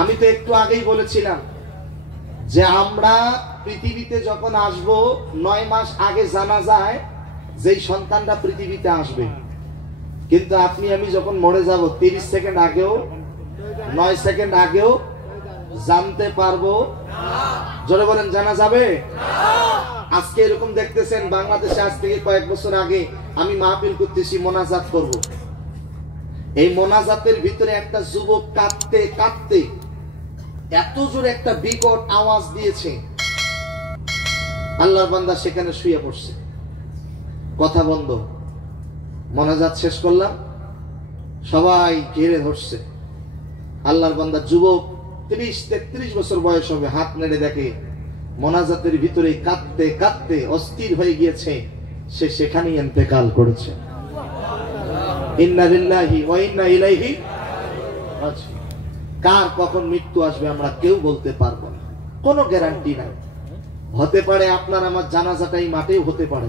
আমি তো একটু আগেই বলেছিলাম যে আমরা পৃথিবীতে যখন আসব 9 মাস আগে জানা যায় যে সন্তানটা পৃথিবীতে আসবে, কিন্তু আপনি আমি যখন মরে যাব 30 সেকেন্ড আগেও 9 সেকেন্ড আগেও জানতে পারবো না। জোরে বলেন, জানা যাবে না। আজকে এরকম দেখতেছেন বাংলাদেশে আজ থেকে কয়েক বছর আগে আমি মাহফিল করতেছি, মোনাজাত করব। এই মোনাজাতের ভিতরে একটা যুবক কাঁদতে কাঁদতে এত জোরে একটা বিকট আওয়াজ দিয়েছে, আল্লাহর বান্দা সেখানে শুয়ে পড়ছে, কথা বন্ধ। মোনাজাত শেষ করলাম, সবাই ঘিরে ধরছে। আল্লাহর বান্দা যুবক 30-33 বছর বয়স হবে, হাত নেড়ে দেখে মোনাজাতের ভিতরে কাঁদতে কাঁদতে অস্থির হয়ে গিয়েছে, সে সেখানেই ইন্তেকাল করেছে। ইন্না লিল্লাহি ওয়া ইন্না ইলাইহি রাজিউন। কার কখন মৃত্যু আসবে আমরা কেউ বলতে পারবো না, কোনো গ্যারান্টি নাই। হতে পারে আপনার আমার জানাজাটাই মাঠেও হতে পারে।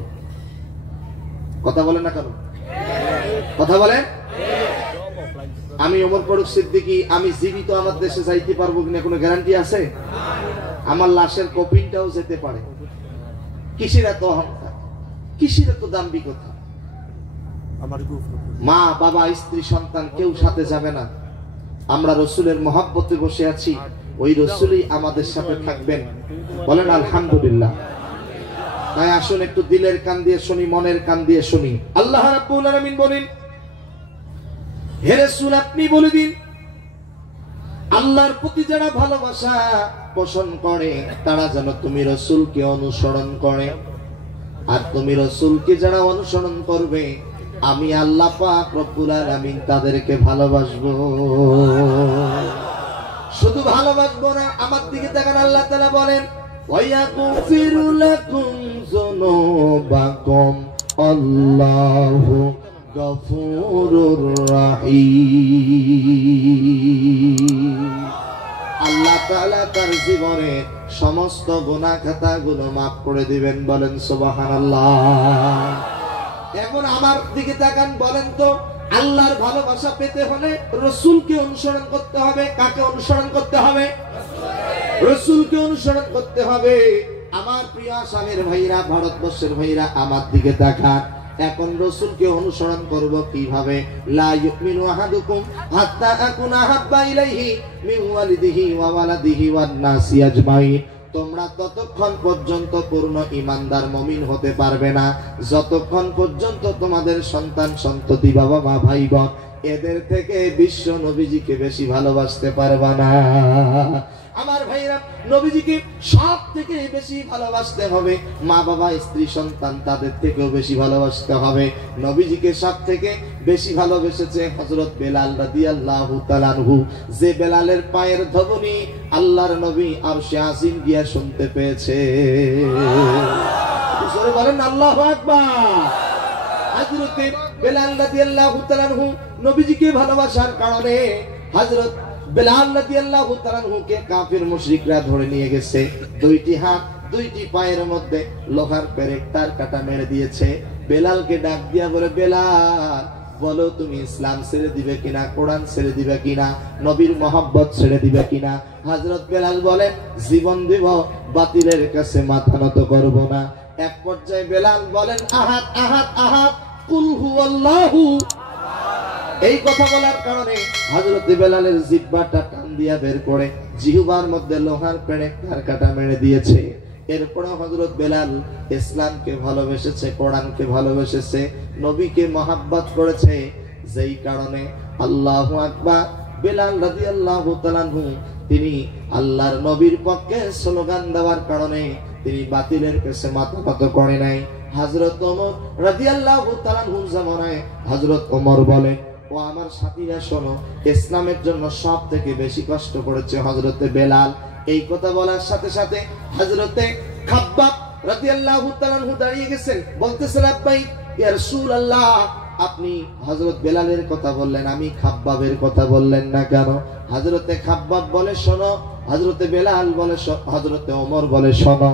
কথা বলেন না কেন? কথা বলেন। আমি ওমর ফারুক সিদ্দিকী আমি জীবিত আমার দেশে যাইতে পারবো কিনা কোনো গ্যারান্টি আছে? আমার লাশের কফিনটাও যেতে পারে। কিসের এত অহংকার, কিসের এত দাম্ভিকতা? মা বাবা স্ত্রী সন্তান কেউ সাথে যাবে না, আমরা রসুলের মহব্বতে বসে আছি, ওই রসুলই আমাদের সাথে থাকবেন। বলেন আলহামদুলিল্লাহ। তাই আসুন একটু দিলের কান দিয়ে শুনি, মনের কান দিয়ে শুনি। আল্লাহ রাব্বুল আলামিন বলেন, হে রাসূল আপনি বলে দিন, আল্লাহর প্রতি যারা ভালোবাসা পোষণ করে তারা যেন তুমি রসুলকে অনুসরণ করে, আর তুমি রসুলকে যারা অনুসরণ করবে আমি আল্লাহ পাক রব্বুল আলামিন তাদেরকে ভালোবাসবো। শুধু ভালোবাসবো না, আমার দিকে তাকান, আল্লাহ তাআলা বলেন ওয়ায়াগফিরু লাকুম যুনুবাকুম আল্লাহু গফুরুর রহিম। আল্লাহ তাআলা তার জীবনে সমস্ত গুনাহ খাতাগুলো মাফ করে দিবেন। বলেন সুবহানাল্লাহ। এখন আমার দিকে তাকান, বলেন তো আল্লাহর ভালোবাসা পেতে হলে রসুলকে অনুসরণ করতে হবে। কাকে অনুসরণ করতে হবে? রসুলকে অনুসরণ করতে হবে। আমার প্রিয় আসামের ভাইরা, ভারতবর্ষের ভাইরা, আমার দিকে তাকান। এখন রসুলকে অনুসরণ করব কিভাবে? লা ইউমিনু আহাদুকুম হাত্তা আকুনা হাব্বা ইলাইহি মিন ওয়ালিদিহি ওয়া ওয়ালাদিহি ওয়ান নাসি আজমাইন। তোমরা ততক্ষণ পর্যন্ত পূর্ণ ঈমানদার মুমিন হতে পারবে না যতক্ষণ পর্যন্ত তোমাদের সন্তান সন্ততি, বাবা মা, ভাই বোন এদের থেকে বিশ্ব নবীজিকে বেশি ভালোবাসতে পারবে না। আমার ভাইরা, নবীজিকে সব থেকে বেশি ভালোবাসতে হবে। মা বাবা, স্ত্রী সন্তান তাদের থেকেও বেশি ভালোবাসতে হবে। নবীজিকে সব থেকে বেশি ভালোবেসেছে হযরত বেলাল রাদিয়াল্লাহু তাআলা আনহু, যে বেলালের পায়ের ধ্বনি আল্লাহর নবী আরশে আজিম গিয়া শুনতে পেয়েছে। জোরে বলেন আল্লাহু আকবার। হযরত বেলাল রাদিয়াল্লাহু তাআলা আনহু নবীজিকে ভালোবাসার কারণে হযরত বেলাল রাদিয়াল্লাহু তাআলা আনহুকে কাফির মুশরিকরা ধরে নিয়ে গেছে। দুইটি হাত দুইটি পায়ের মধ্যে লোহার পেরেক তার কাটা মেরে দিয়েছে। বেলালকে ডাক দিয়া বলে, বেলাল বলো তুমি ইসলাম ছেড়ে দিবে কিনা, কোরআন ছেড়ে দিবে কিনা, নবীর মহব্বত ছেড়ে দিবে কিনা? হযরত বেলাল বলেন, জীবন দিব, বাতিলের কাছে মাথা নত করব না। এক পর্যায়ে বেলাল বলেন, আহাদ আহাদ আহাদ কুল হুয়াল্লাহু। এই কথা বলার কারণে হযরত বেলালের জিহ্বাটা টান দিয়া বের করে জিহ্বার মধ্যে লোহার পেরেক তার কাটা মেরে দিয়েছে। এরপর হযরত বেলাল ইসলামকে ভালোবেসেছে, কোরআনকে ভালোবেসেছে, নবীকে মহব্বত করেছে, যেই কারণে আল্লাহু আকবার বেলাল রাদিয়াল্লাহু তাআলা আনহু তিনি আল্লাহর নবীর পক্ষে স্লোগান দেওয়ার কারণে তিনি বাতিলের কাছে মাথা নত করে নাই। হযরত ওমর রাদিয়াল্লাহু তাআলা আনহু জামানায় হযরত ওমর বলে, ও আমার সাথীরা শোনো, ইসলামের জন্য সব থেকে বেশি কষ্ট করেছে হযরতে বেলাল। এই কথা বলার সাথে সাথে হযরতে খাব্বাব রাদিয়াল্লাহু তাআলা আনহু দাঁড়িয়ে গেছেন, বলতেছেন, আব্বাই ইয়া রাসূলুল্লাহ আপনি হযরত বেলালের কথা বললেন, আমি খাব্বাবের কথা বললেন না কেন? হযরতে খাব্বাব বলে, শোনো। হযরতে বেলাল বলে, হযরতে ওমর বলে, শোনো,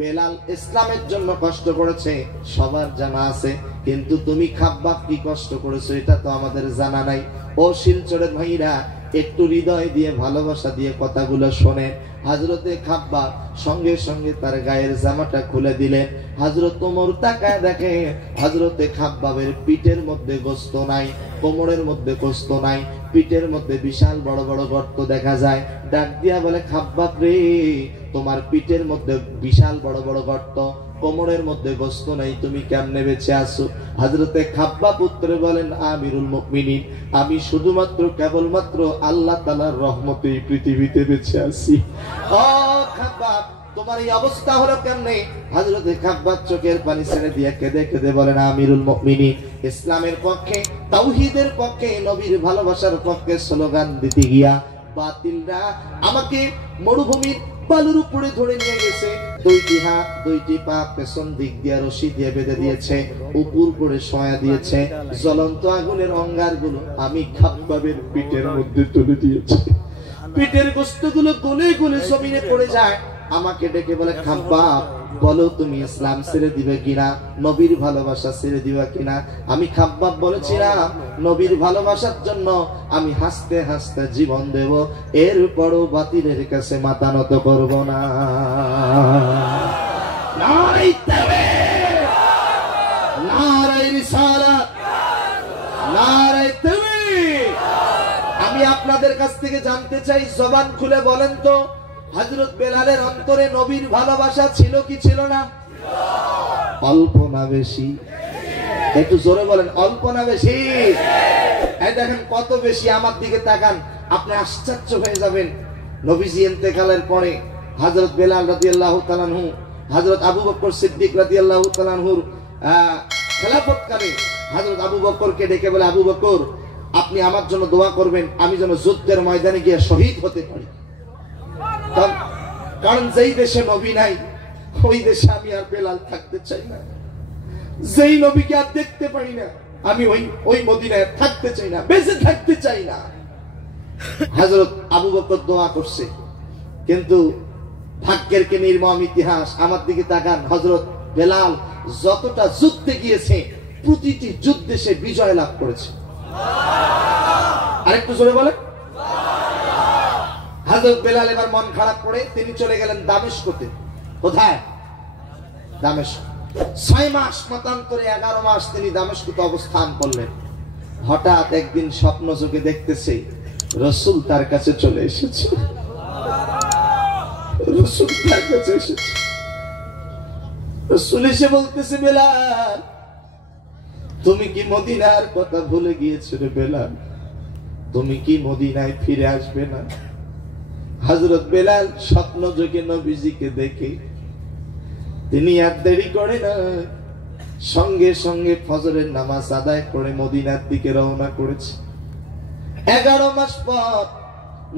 বেলাল ইসলামের জন্য কষ্ট করেছে সবার জানা আছে, কিন্তু তুমি খাব্বাব কি কষ্ট করেছো এটা তো আমাদের জানা নাই। ও শিলচরের ভাইরা, একটু হৃদয় দিয়ে ভালোবাসা দিয়ে কথাগুলো শোনেন। হযরতে খাব্বাব সঙ্গে সঙ্গে তার গায়ের জামাটা খুলে দিলেন। হযরত ওমর তাকায় দেখে হযরতে খাব্বাবের পিঠের মধ্যে গোশত নাই, কোমরের মধ্যে গোশত নাই, পিঠের মধ্যে বিশাল বড় বড় গর্ত দেখা যায়। ডাক দিয়া বলে, খাব্বাব রে, তোমার পিঠের মধ্যে বিশাল বড় বড় গর্ত, কোমরের মধ্যে গোশত নাই, তুমি কেমনে বেঁচে আছো? হযরতে খাব্বাব উত্তরে বলেন, আমিরুল মুমিনিন, আমি শুধুমাত্র কেবলমাত্র আল্লাহ তাআলার রহমতে পৃথিবীতে বেঁচে আছি। ও খাব্বাব, তোমার এই অবস্থা হলো কেমনে? হযরতে খাব্বাব চোখের পানি ছেড়ে দিয়ে কেঁদে কেঁদে বলেন, আমিরুল মুমিনিন, ইসলামের পক্ষে, তাওহীদের পক্ষে, নবীর ভালোবাসার পক্ষে স্লোগান দিতে গিয়া বাতিলরা আমাকে মরুভূমির বালুর উপরে ধরে নিয়ে গেছে। দুইটি হাত দুইটি পা পেছন দিক দিয়ে রশি দিয়ে বেঁধে দিয়েছে, উপর করে শোয়া দিয়েছে। জ্বলন্ত আগুনের অঙ্গারগুলো আমি খাব্বাবের পিঠের মধ্যে তুলে দিয়েছি। পিঠের গোশতগুলো গলে গলে জমিনে পড়ে যায়। আমাকে ডেকে বলে, খাব্বাব, বলো তুমি ইসলাম ছেড়ে দিবে কিনা, নবীর ভালোবাসা ছেড়ে দিবা কিনা? আমি খাব্বাব বলেছিলাম, নবীর ভালোবাসার জন্য আমি হাসতে হাসতে জীবন দেব, এরপরও বাতিলের কাছে মাথা নত করব না। নারায়ে তাকবীর, নারায়ে রিসালাত, নারায়ে তাকবীর। আমি আপনাদের কাছ থেকে জানতে চাই, জবান খুলে বলেন তো, হযরত বেলালের অন্তরে নবীর ভালোবাসা ছিল কি ছিল না? অল্প না বেশি? একটু জোরে বলেন, অল্প না বেশি? এই দেখেন কত বেশি। আমার দিকে তাকান, আপনি আশ্চর্য হয়ে যাবেন। নবীজি ইন্তেকালের পরে হযরত বেলাল রাদিয়াল্লাহু তাআলা আনহু, হযরত আবু বকর সিদ্দিক রাদিয়াল্লাহু তাআলা আনহুর খেলাফতকালে হযরত আবু বকরকে ডেকে বলে, আবু বকর, আপনি আমার জন্য দোয়া করবেন, আমি যেন যুদ্ধের ময়দানে গিয়ে শহীদ হতে পারি। কারণ যেই দেশে নবী নাই, ওই দেশে আমি আর বেলাল থাকতে চাই না। যেই নবীকে আর দেখতে পারি না, আমি ওই মদিনায় থাকতে চাই না, বেঁচে থাকতে চাই না। হযরত আবু বকর দোয়া করছে, কিন্তু ভাগ্যের কি নির্মম ইতিহাস। আমার দিকে তাকান, হযরত বেলাল যতটা যুদ্ধে গিয়েছে, প্রতিটি যুদ্ধে সে বিজয় লাভ করেছে। আরেকটু জোরে বলে। হযরত বেলাল এবার মন খারাপ করে তিনি চলে গেলেন দামেস্কতে। কোথায়? দামেস্ক। 6 মাস মতান্তরে 11 মাস তিনি দামেস্কতে অবস্থান করলেন। হঠাৎ একদিন স্বপ্ন যোগে দেখতেছে রাসূল তার কাছে চলে এসেছে। রাসূল তার কাছে এসেছে। রাসূল এসে বলতেছে, বেলাল, তুমি কি মদিনার কথা ভুলে গিয়েছো রে বেলাল? তুমি কি মদিনায় ফিরে আসবে না? হযরত বেলাল স্বপ্ন যোগে নবীজিকে দেখে তিনি আর দেরি করে না, সঙ্গে সঙ্গে ফজরের নামাজ আদায় করে মদিনার দিকে রওনা করেছে। 11 মাস পর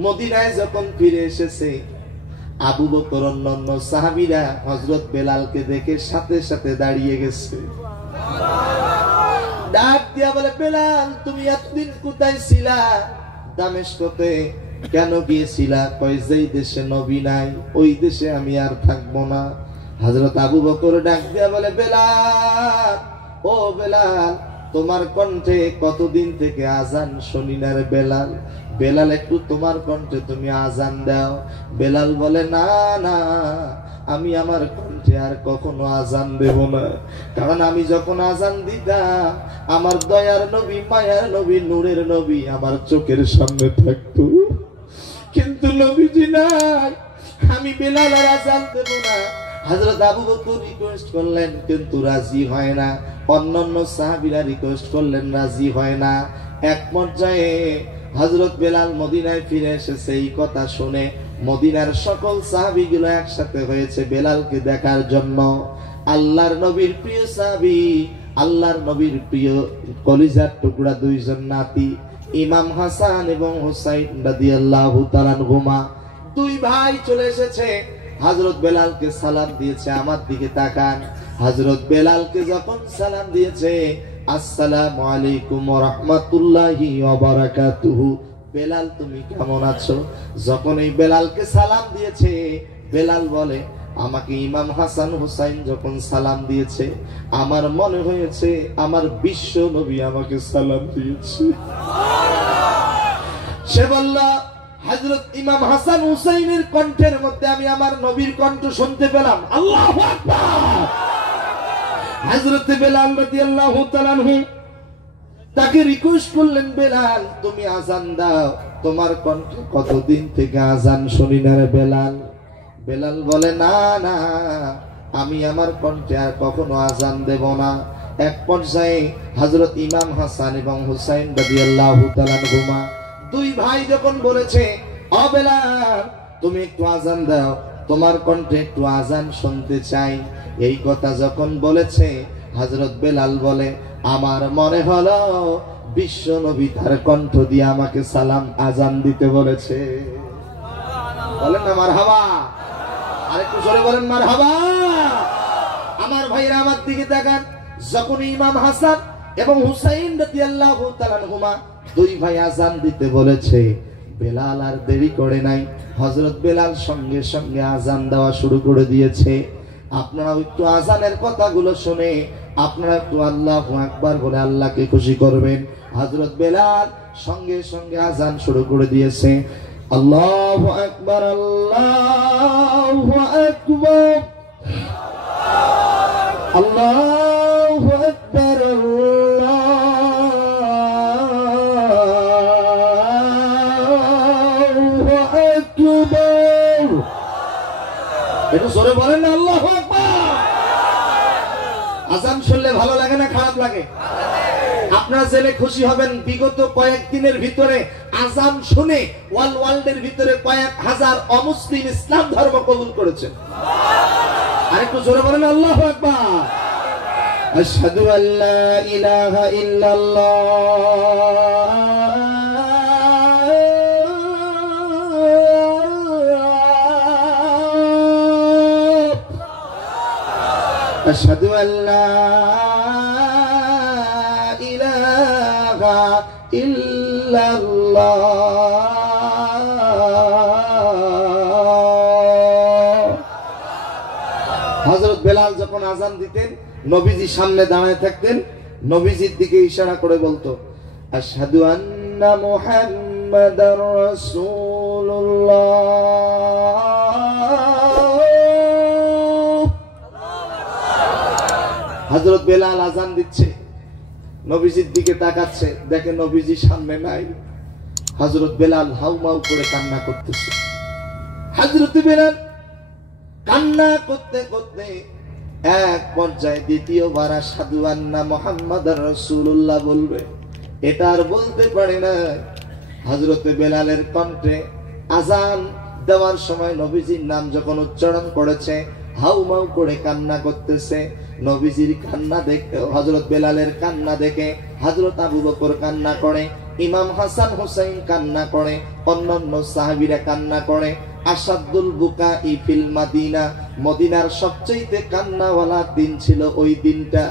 মদিনায় যখন ফিরে এসেছে, আবু বকর অন্যান্য সাহাবীরা হযরত বেলালকে দেখে সাথে সাথে দাঁড়িয়ে গেছে। ডাক দিয়া বলে, বেলাল, তুমি এতদিন কোথায় ছিলা? দামেস্কতে। কেন গিয়েছিলা? কয়, যেই দেশে নবী নাই ওই দেশে আমি আর থাকবো না। হযরত আবু বকর ডাক দিয়া বলে, বেলাল, ও বেলাল, তোমার কণ্ঠে কতদিন থেকে আজান শুনি না রে বেলাল। বেলাল, একটু তোমার কণ্ঠে তুমি আজান দাও। বেলাল বলে, না না, আমি আমার কণ্ঠে আর কখনো আজান দেব না। কারণ আমি যখন আজান দিতাম, আমার দয়ার নবী, মায়ার নবী, নূরের নবী আমার চোখের সামনে থাকতো। কিন্তু নবীজি নাই, আমি বেলাল আর আজান দেব না। হযরত আবু বকর রিকোয়েস্ট করলেন, কিন্তু রাজি হয় না। অন্যান্য সাহাবীরা রিকোয়েস্ট করলেন, রাজি হয় না। এক পর্যায়ে হযরত বেলাল মদিনায় ফিরে এসেছে। এই কথা শুনে মদিনার সকল সাহাবীগুলো একসাথে হয়েছে বেলালকে দেখার জন্য। আল্লাহর নবীর প্রিয় সাহাবী, আল্লাহর নবীর প্রিয় কলিজার টুকরা দুইজন নাতি, ইমাম হাসান এবং হুসাইন রাদিয়াল্লাহু তাআলা আনহুমা, দুই ভাই চলে এসেছে। হযরত বেলালকে সালাম দিয়েছে। আমার দিকে তাকান, হযরত বেলালকে যখন সালাম দিয়েছে, আসসালামু আলাইকুম ওয়া রাহমাতুল্লাহি ওয়া বারাকাতুহু, বেলাল তুমি কেমন আছো? যখন এই বেলালকে সালাম দিয়েছে, বেলাল বলে, আমাকে ইমাম হাসান হুসাইন যখন সালাম দিয়েছে, আমার মনে হয়েছে আমার বিশ্ব নবী আমাকে সালাম দিয়েছে। সে বলল হযরত ইমাম হাসান হুসাইনের কণ্ঠের মধ্যে আমি আমার নবীর কণ্ঠ শুনতে পেলাম। আল্লাহু আকবার। হযরত বেলাল রাদিয়াল্লাহু তাআলা আনহু তাকে রিকোয়েস্ট করলেন, বেলাল তুমি আজান দাও, তোমার কণ্ঠে কতদিন থেকে আজান শুনি না রে বেলাল। বেলাল বলে না না, আমি আমার কণ্ঠে আর কখনো আজান দেব না। এক পর্যায়ে হযরত ইমাম হাসান এবং হুসাইন রাদিয়াল্লাহু তাআলা আনহুমা দুই ভাই যখন বলেছে, ও বেলাল তুমি একটু আজান দাও, তোমার কণ্ঠে একটু আজান শুনতে চাই, এই কথা যখন বলেছে হযরত বেলাল বলে, আমার মনে হলো বিশ্ব নবী তার কণ্ঠ দিয়ে আমাকে সালাম আজান দিতে বলেছে। বলেন না মারহাবা, আরেকটু জোরে বলেন মারহাবা। আমার ভাইরা আমার দিকে তাকান, যখন ইমাম হাসান এবং হুসাইন রাদিয়াল্লাহু তাআলা আনহুমা দুই ভাই আজান দিতে বলেছে, বেলাল আর দেরি করে নাই, হযরত বেলাল সঙ্গে সঙ্গে আজান দেওয়া শুরু করে দিয়েছে। আপনারা একটু আজানের কথাগুলো শুনে আপনারা একটু আল্লাহু আকবার বলে আল্লাহকে খুশি করবেন। হযরত বেলাল সঙ্গে সঙ্গে আজান শুরু করে দিয়েছে। আল্লাহু আকবার, আল্লাহু আকবার, আল্লাহু আকবার, আল্লাহু আকবার। একটু জোরে বলেন না আল্লাহু আকবার। আজান শুনলে ভালো লাগে না খারাপ লাগে? আপনারা জেনে খুশি হবেন, বিগত কয়েকদিনের ভিতরে আজান শুনে ওয়ার্ল্ডের ভিতরে কয়েক হাজার অমুসলিম ইসলাম ধর্ম কবুল করেছে। আরেকটু জোরে বলেন আল্লাহু আকবার। আশহাদু আল্লা ইলাহা ইল্লাল্লাহ, আশহাদু আল্লা ইলাহা ইল্লাল্লাহ। হযরত বেলাল যখন আজান দিতেন, নবীজি সামনে দাঁড়ায় থাকতেন, নবীজির দিকে ইশারা করে বলতো, আশহাদু আন্না মুহাম্মাদার রাসূলুল্লাহ। হযরত বেলাল আজান দিচ্ছে, নবীজির দিকে তাকাচ্ছে, দেখে নবীজি সামনে নাই। হযরত বেলাল হাউমাউ করে কান্না করতেছে। হযরত বেলাল কান্না করতে করতে এক পর্যায়ে দ্বিতীয়বার আশহাদু আন্না মুহাম্মাদার রাসূলুল্লাহ বলবে, এটা আর বলতে পারে না। হযরত বেলালের কণ্ঠে আজান দেওয়ার সময় নবীজির নাম যখন উচ্চারণ করেছে, হাউমাউ করে কান্না করতেছে। নবীজির কান্না দেখে, হযরত বেলালের কান্না দেখে হযরত আবু বকর কান্না করে, ইমাম হাসান হুসাইন কান্না করে, অন্যান্য সাহাবীরা কান্না করে। আসাদুল বুকাই ফিল মাদিনা, মদিনার সবচেয়ে কান্নাওয়ালা দিন ছিল ওই দিনটা।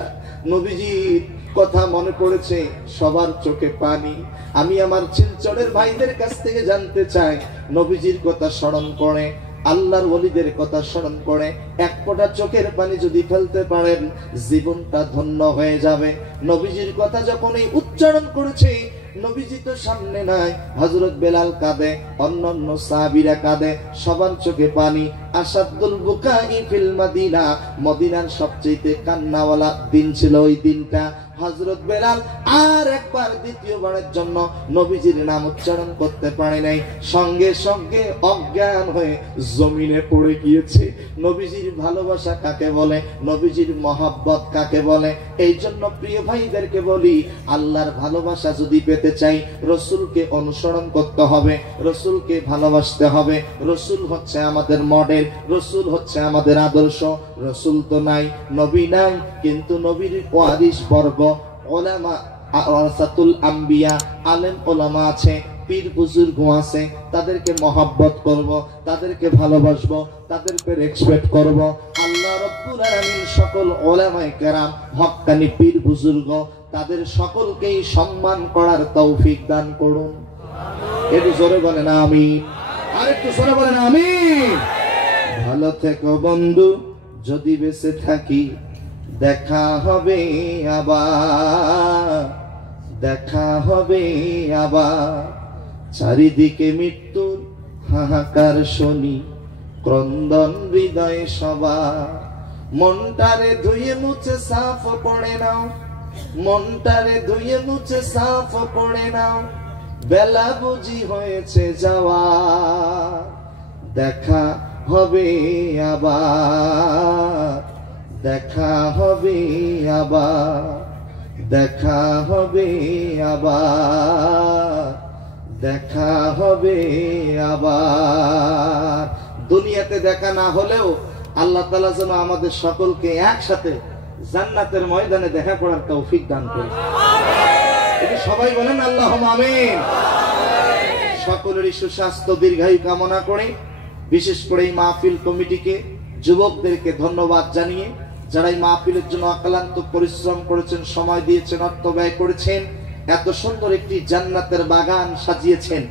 নবীজির কথা মনে পড়েছে, সবার চোখে পানি। আমি আমার শিলচরের ভাইদের কাছ থেকে জানতে চাই, নবীজির কথা স্মরণ করে, আল্লাহর ওলিদের কথা স্মরণ করে এক ফোঁটা চোখের পানি যদি ফেলতে পারেন, জীবনটা ধন্য হয়ে যাবে। নবীজির কথা যখন এই উচ্চারণ করেছে, নবীজি তো সামনে নাই, হযরত বেলাল কাঁদে, অন্যান্য সাহাবীরা কাঁদে, সবার চোখে পানি। আসাদুল বুকাই ফিল মাদিনা, মদিনার সবচেয়ে কান্নাওয়ালা দিন ছিল ওই দিনটা। হযরত বেলাল আর একবার দ্বিতীয়বারের জন্য নবীজির নাম উচ্চারণ করতে পারে নাই, সঙ্গে সঙ্গে অজ্ঞান হয়ে জমিনে পড়ে গিয়েছে। নবীজির ভালোবাসা কাকে বলে, নবীজির মহব্বত কাকে বলে? এই জন্য প্রিয় ভাইদেরকে বলি, আল্লাহর ভালোবাসা যদি পেতে চাই, রসুলকে অনুসরণ করতে হবে, রসুলকে ভালোবাসতে হবে। রসুল হচ্ছে আমাদের মডেল, রসুল হচ্ছে আমাদের আদর্শ। রসুল তো নাই, নবী নাই, কিন্তু নবীর ওয়ারিস বর্গ, ওলামা, ওয়ারাসাতুল আম্বিয়া, আলেম ওলামা আছে, পীর বুজুর্গ আছে, তাদেরকে মহব্বত করব, তাদেরকে ভালোবাসবো, তাদেরকে রেসপেক্ট করব। আল্লাহ রাব্বুল আলামিন সকল ওলামায়ে কেরাম, হক্কানি পীর বুজুর্গ, তাদের সকলকেই সম্মান করার তৌফিক দান করুন। একটু জোরে বলেন আমিন, আরেকটু জোরে বলেন আমিন। ভালো থেকো বন্ধু, যদি বেঁচে থাকি, দেখা হবে আবার, দেখা হবে আবার। চারিদিকে মৃত্যুর হাহাকার শুনি, ক্রন্দন হৃদয়ে সবার। মনটারে ধুয়ে মুছে সাফ পড়ে নাও, মনটারে ধুয়ে মুছে সাফ পড়ে নাও, বেলা বুঝি হয়েছে যাওয়া। দেখা হবে আবার, দেখা হবে আবার, দেখা হবে আবার, দেখা হবে আবার। দুনিয়াতে দেখা না হলেও আল্লাহ তাআলা যেন আমাদের সকলকে একসাথে জান্নাতের ময়দানে দেখা করার তৌফিক দান করে। এটা সবাই বলেন আল্লাহুম্মা আমিন। সকলেরই সুস্বাস্থ্য দীর্ঘায়ু কামনা করে বিশেষ করে এই মাহফিল কমিটিকে, যুবকদেরকে ধন্যবাদ জানিয়ে, যারা এই মাহফিলের জন্য অক্লান্ত পরিশ্রম করেছেন, সময় দিয়েছেন, অর্থ ব্যয় করেছেন, এত সুন্দর একটি জান্নাতের বাগান সাজিয়েছেন,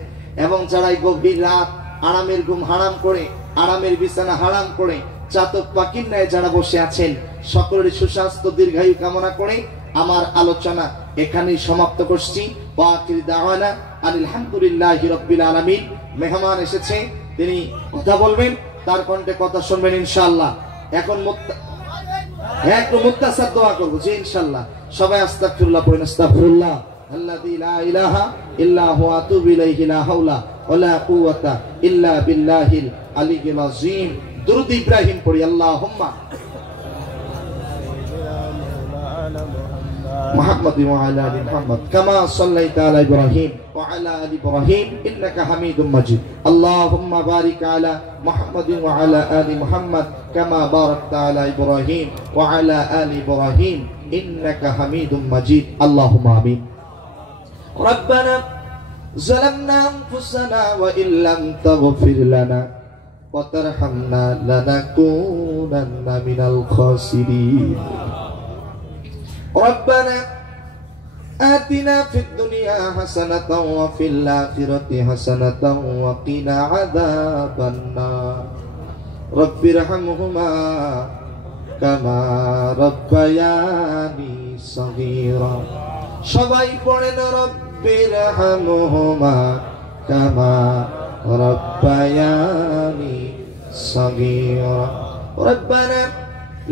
এবং যারা এই গভীর রাত আরামের ঘুম হারাম করে, আরামের বিছানা হারাম করে চাতক পাখির ন্যায় যারা বসে আছেন, সকলের সুস্বাস্থ্য দীর্ঘায়ু কামনা করে আমার আলোচনা এখানেই সমাপ্ত করছি। ওয়া আখির দাওয়ানা আলহামদুলিল্লাহি রাব্বিল আলামিন। মেহমান এসেছে, তিনি কথা বলবেন, তার কণ্ঠে কথা শুনবেন ইনশাআল্লাহ। এখন একটু মুত্তাসার দোয়া করব যে ইনশাআল্লাহ সবাই আস্তাগফিরুল্লাহ পড়েন। আস্তাগফিরুল্লাহ আল্লাযী লা ইলাহা ইল্লা হুয়া আতুবু ইলাইহি লা হাওলা ওয়ালা কুওয়াতা ইল্লা বিল্লাহিল আলিয়্যিল আযীম। দুরূদ ইব্রাহিম পড়ি। আল্লাহুম্মা محمد وعلى ال محمد كما صليت على ابراهيم وعلى ال ابراهيم انك حميد مجيد. اللهم بارك على محمد وعلى ال محمد كما باركت على ابراهيم وعلى ال ابراهيم انك حميد مجيد. اللهم امين. ربنا ظلمنا انفسنا وان لم تغفر لنا وترحمنا لنكونن من الخاسرين. ربنا آتنا في الدنيا حسنة وفي الآخرة حسنة وقنا عذاب النار. رب ارحمهما كما ربياني صغيرا. সবাই পড়েন رب ارحمهما كما ربياني صغيرا. ربنا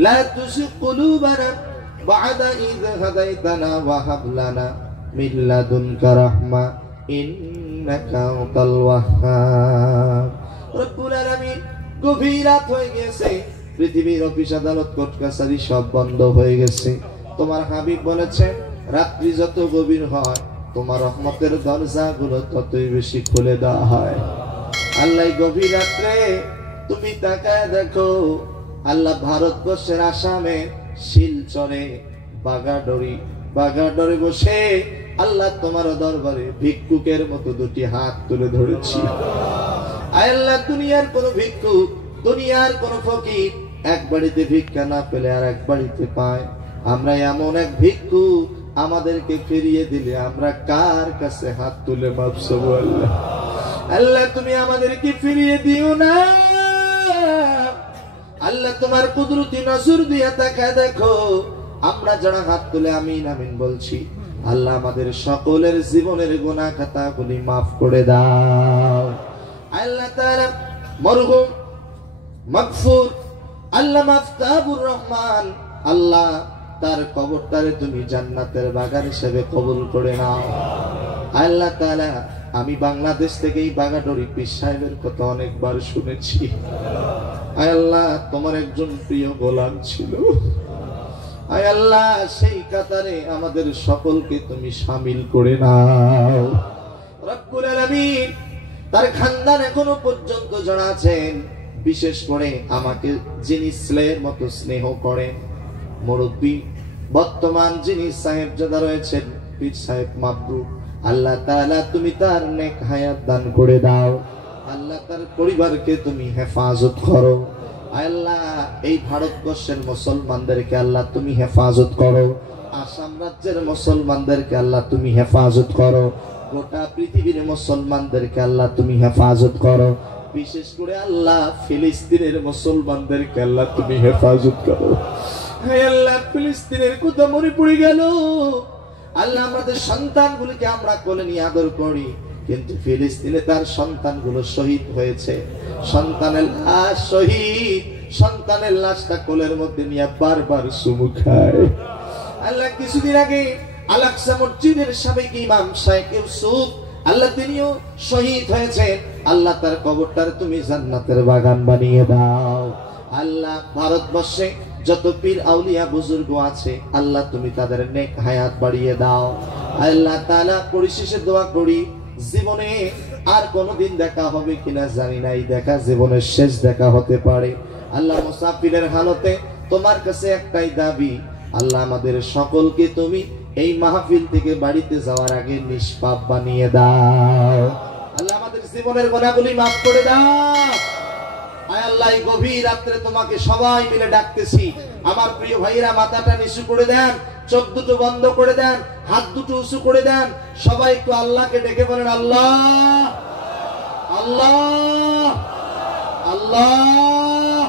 لا تزغ قلوبنا بعد إذ هديتنا وهب لنا من لدنك رحمة إنك أنت الوهاب. রব্বুল আলামিন, গভীর রাত হয়ে গেছে, পৃথিবীর অফিস আদালত কোর্ট কাছারি সব বন্ধ হয়ে গেছে। তোমার হাবিব বলেছেন রাত্রি যত গভীর হয় তোমার রহমতের দরজাগুলো ততই বেশি খুলে দেওয়া হয়। আল্লাহ গভীর রাত্রে তুমি তাকায় দেখো, আল্লাহ ভারতবর্ষের আসামে শিলচরে বাগাডোরে বসে আল্লাহ তোমার দরবারে ভিক্ষুকের মতো দুটি হাত তুলে ধরেছি। আল্লাহ দুনিয়ার কোন ভিক্ষুক, দুনিয়ার কোন ফকির এক বাড়িতে ভিক্ষা না পেলে আর এক বাড়িতে পায়। আমরা এমন এক ভিক্ষুক, আমাদেরকে ফিরিয়ে দিলে আমরা কার কাছে হাত তুলে মাপসব? আল্লাহ আল্লাহ তুমি আমাদেরকে ফিরিয়ে দিও না। আল্লাহ তোমার কুদরতি নজর দিয়ে তাকায় দেখো, আমরা যারা হাত তুলে আমিন আমিন বলছি, আল্লাহ আমাদের সকলের জীবনের গুনাহ খাতাগুলি মাফ করে দাও। আল্লাহ তাআলা মরহুম মাগফুর আল্লামা আফতাবুর রহমান, আল্লাহ তার কবরটারে তুমি জান্নাতের বাগান হিসেবে কবুল করে নাও। আল্লাহ তাআলা, আমি বাংলাদেশ থেকে এই বাগাডোরি পীর সাহেবের কথা অনেকবার শুনেছি। আয় আল্লাহ, তোমার একজন প্রিয় গোলাম ছিল। আয় আল্লাহ, সেই কাতারে আমাদের সকলকে তুমি শামিল করে নাও। রব্বুল আলামিন, তার খানদান এখনো পর্যন্ত যারা আছেন, বিশেষ করে আমাকে যিনি স্নেহের মতো স্নেহ করেন, মুরব্বী বর্তমান যিনি সাহেবজাদা রয়েছেন পীর সাহেব মাবরুর, আল্লাহ তাআলা তুমি তার নেক হায়াত দান করে দাও। আল্লাহ তার পরিবারকে তুমি হেফাজত করো। আল্লাহ এই ভারতবর্ষের মুসলমানদেরকে আল্লাহ তুমি হেফাজত করো। আসাম রাজ্যের মুসলমানদেরকে আল্লাহ তুমি হেফাজত করো। গোটা পৃথিবীর মুসলমানদেরকে আল্লাহ তুমি হেফাজত করো। বিশেষ করে আল্লাহ ফিলিস্তিনের মুসলমানদেরকে আল্লাহ তুমি হেফাজত করো। হে আল্লাহ, ফিলিস্তিনের কথা মনে পড়ে গেল। আল্লাহ আমাদের সন্তানগুলিকে আমরা কোলে নিয়ে আদর করি, কিন্তু ফিলিস্তিনে তার সন্তানগুলো শহীদ হয়েছে। সন্তানের লাশ শহীদ, সন্তানের লাশটা কোলের মধ্যে নিয়ে বারবার চুমু খায়। আল্লাহ কিছুদিন আগে আল-আকসা মসজিদের সাবেক ইমাম শাইখ ইউসুফ, আল্লাহ তিনিও শহীদ হয়েছেন। আল্লাহ তার কবরটার তুমি জান্নাতের বাগান বানিয়ে দাও। আল্লাহ ভারতবর্ষে যত পীর আউলিয়া বুজুর্গ আছে, আল্লাহ তুমি তাদের নেক হায়াত বাড়িয়ে দাও। আল্লাহ তাআলা পরিশেষে দোয়া করি, জীবনে আর কোনোদিন দেখা হবে কিনা জানি না, এই দেখা জীবনের শেষ দেখা হতে পারে। আল্লাহ মুসাফিরের হালতে তোমার কাছে একটাই দাবি, আল্লাহ আমাদের সকলকে তুমি এই মাহফিল থেকে বাড়িতে যাওয়ার আগে নিষ্পাপ বানিয়ে দাও। আল্লাহ আমাদের জীবনের গুনাহগুলি মাফ করে দাও। আয় আল্লাহ, এই গভীর রাত্রে তোমাকে সবাই মিলে ডাকতেছি। আমার প্রিয় ভাইরা মাথাটা নিচু করে দেন, চোখ দুটো বন্ধ করে দেন, হাত দুটো উঁচু করে দেন। সবাই একটু আল্লাহকে ডেকে বলেন, আল্লাহ আল্লাহ আল্লাহ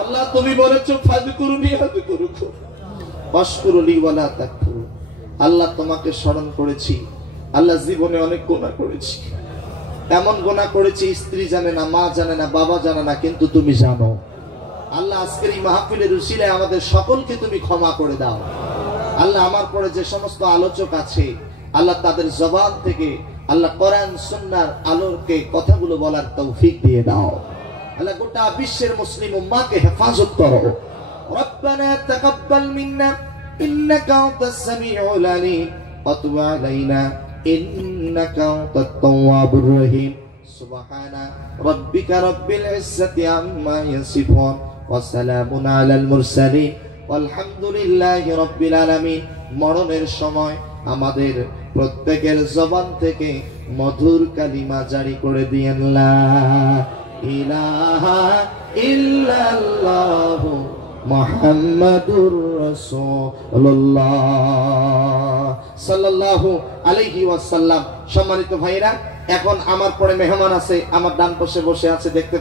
আল্লাহ। তুমি বলেছো ফাযকুরুনি আযকুরুকুম ওয়াশকুরুলি ওয়ালা তাকফুরুন। আল্লাহ তোমাকে স্মরণ করেছি। আল্লাহ জীবনে অনেক গুনাহ করেছি, এমন গুনাহ করেছি স্ত্রী জানে না, মা জানে না, বাবা জানে না, কিন্তু তুমি জানো। আল্লাহ আজকের এই মাহফিলের উসিলায় আমাদের সকলকে তুমি ক্ষমা করে দাও। আল্লাহ আমার পরে যে সমস্ত আলোচক আছে, আল্লাহ তাদের জবান থেকে আল্লাহ কোরআন সুন্নাহর আলোকে কথাগুলো বলার তৌফিক দিয়ে দাও। আল্লাহ গোটা বিশ্বের মুসলিম উম্মাহকে হেফাজত করো। রব্বানা তাকাব্বাল মিন্না ইন্নাকা আনতাস সামিউল আলিম ওয়া তুব আলাইনা ইন্নাকা আনতাত তাওয়াবুর রহিম। সুবহানা রাব্বিকা রাব্বিল ইজ্জাতি আম্মা ইয়াসিফুন ওয়া সালামুন আলাল মুরসালিন আলহামদুলিল্লাহি রাব্বিল আলামিন। মরণের সময় আমাদের প্রত্যেকের জবান থেকে মধুর কালিমা জারি করে দিয়েন, লা ইলাহা ইল্লাল্লাহু মুহাম্মাদুর রাসূলুল্লাহ সাল্লাল্লাহু আলাইহি ওয়াসাল্লাম। সম্মানিত ভাইরা, এখন আমার পরে মেহমান আছে, আমার ডান পাশে বসে আছে, দেখতে